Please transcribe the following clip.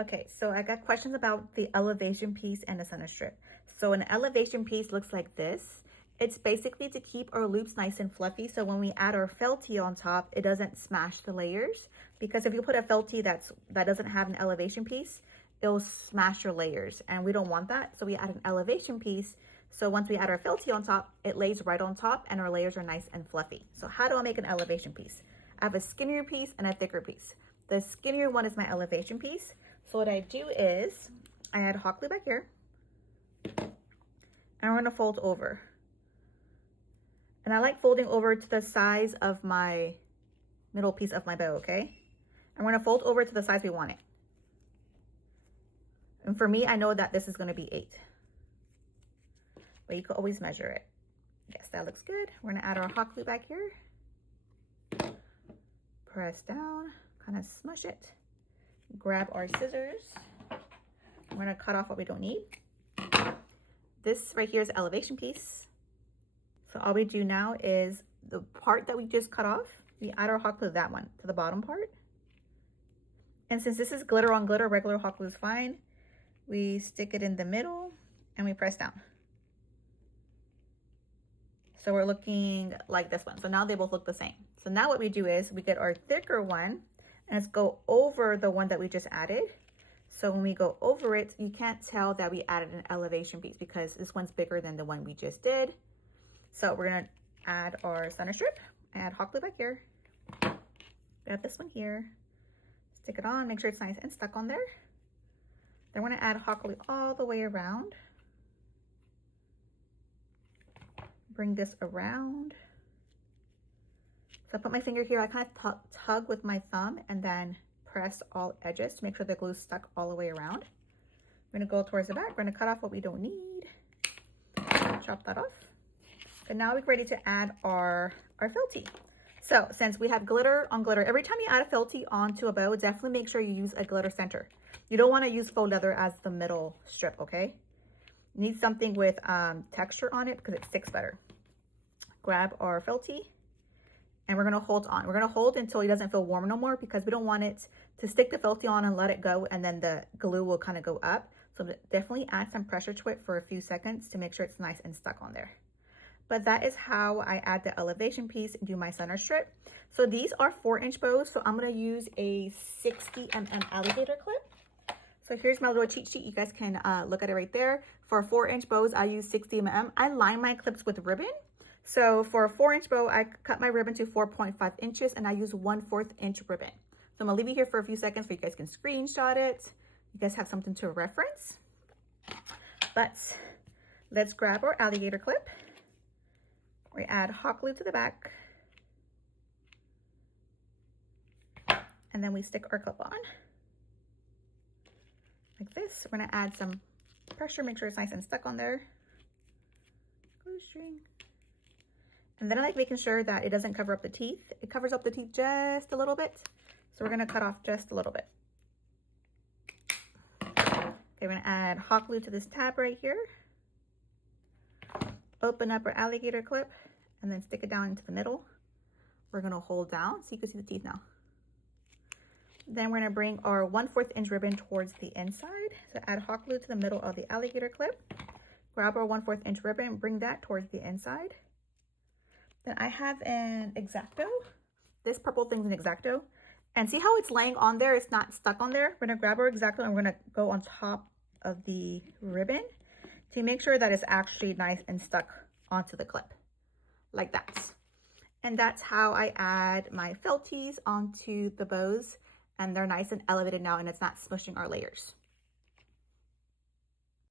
Okay, so I got questions about the elevation piece and the center strip. So an elevation piece looks like this. It's basically to keep our loops nice and fluffy, so when we add our felty on top, it doesn't smash the layers. Because if you put a felty that doesn't have an elevation piece, it'll smash your layers, and we don't want that. So we add an elevation piece, so once we add our felty on top, it lays right on top and our layers are nice and fluffy. So how do I make an elevation piece? I have a skinnier piece and a thicker piece. The skinnier one is my elevation piece. So what I do is I add hot glue back here, and I'm gonna fold over. And I like folding over to the size of my middle piece of my bow, okay? I'm gonna fold over to the size we want it. And for me, I know that this is gonna be 8. But you can always measure it. Yes, that looks good. We're gonna add our hot glue back here. Press down, kind of smush it. Grab our scissors. I'm gonna cut off what we don't need. This right here is the elevation piece. So all we do now is the part that we just cut off, we add our hot glue to that one, to the bottom part. And since this is glitter on glitter, regular hot glue is fine. We stick it in the middle and we press down. So we're looking like this one. So now they both look the same. So now what we do is we get our thicker one and let's go over the one that we just added. So when we go over it, you can't tell that we added an elevation piece because this one's bigger than the one we just did. So we're gonna add our center strip, add hot glue back here, grab this one here, stick it on, make sure it's nice and stuck on there. Then we're gonna add hot glue all the way around. Bring this around. So I put my finger here, I kind of tug with my thumb and then press all edges to make sure the glue's stuck all the way around. We're gonna go towards the back, we're gonna cut off what we don't need. Chop that off. And now we're ready to add our felty. So since we have glitter on glitter, every time you add a felty onto a bow, definitely make sure you use a glitter center. You don't want to use faux leather as the middle strip, okay? You need something with texture on it because it sticks better. Grab our felty and we're gonna hold on. We're gonna hold until it doesn't feel warm no more because we don't want it to stick the felty on and let it go and then the glue will kind of go up. So definitely add some pressure to it for a few seconds to make sure it's nice and stuck on there. But that is how I add the elevation piece and do my center strip. So these are 4-inch bows. So I'm gonna use a 60 mm alligator clip. So here's my little cheat sheet. You guys can look at it right there. For 4-inch bows, I use 60 mm. I line my clips with ribbon. So for a 4-inch bow, I cut my ribbon to 4.5 inches and I use 1/4 inch ribbon. So I'm gonna leave it here for a few seconds so you guys can screenshot it. You guys have something to reference. But let's grab our alligator clip. We add hot glue to the back. And then we stick our clip on. Like this. We're gonna add some pressure, make sure it's nice and stuck on there. Glue string. And then I like making sure that it doesn't cover up the teeth. It covers up the teeth just a little bit. So we're gonna cut off just a little bit. Okay, we're gonna add hot glue to this tab right here. Open up our alligator clip and then stick it down into the middle. We're gonna hold down so you can see the teeth now. Then we're gonna bring our 1/4 inch ribbon towards the inside. So add hot glue to the middle of the alligator clip. Grab our 1/4 inch ribbon, bring that towards the inside. Then I have an X-Acto. This purple thing's an X-Acto. And see how it's laying on there? It's not stuck on there. We're gonna grab our X-Acto and we're gonna go on top of the ribbon to make sure that it's actually nice and stuck onto the clip, like that. And that's how I add my felties onto the bows, and they're nice and elevated now and it's not smushing our layers.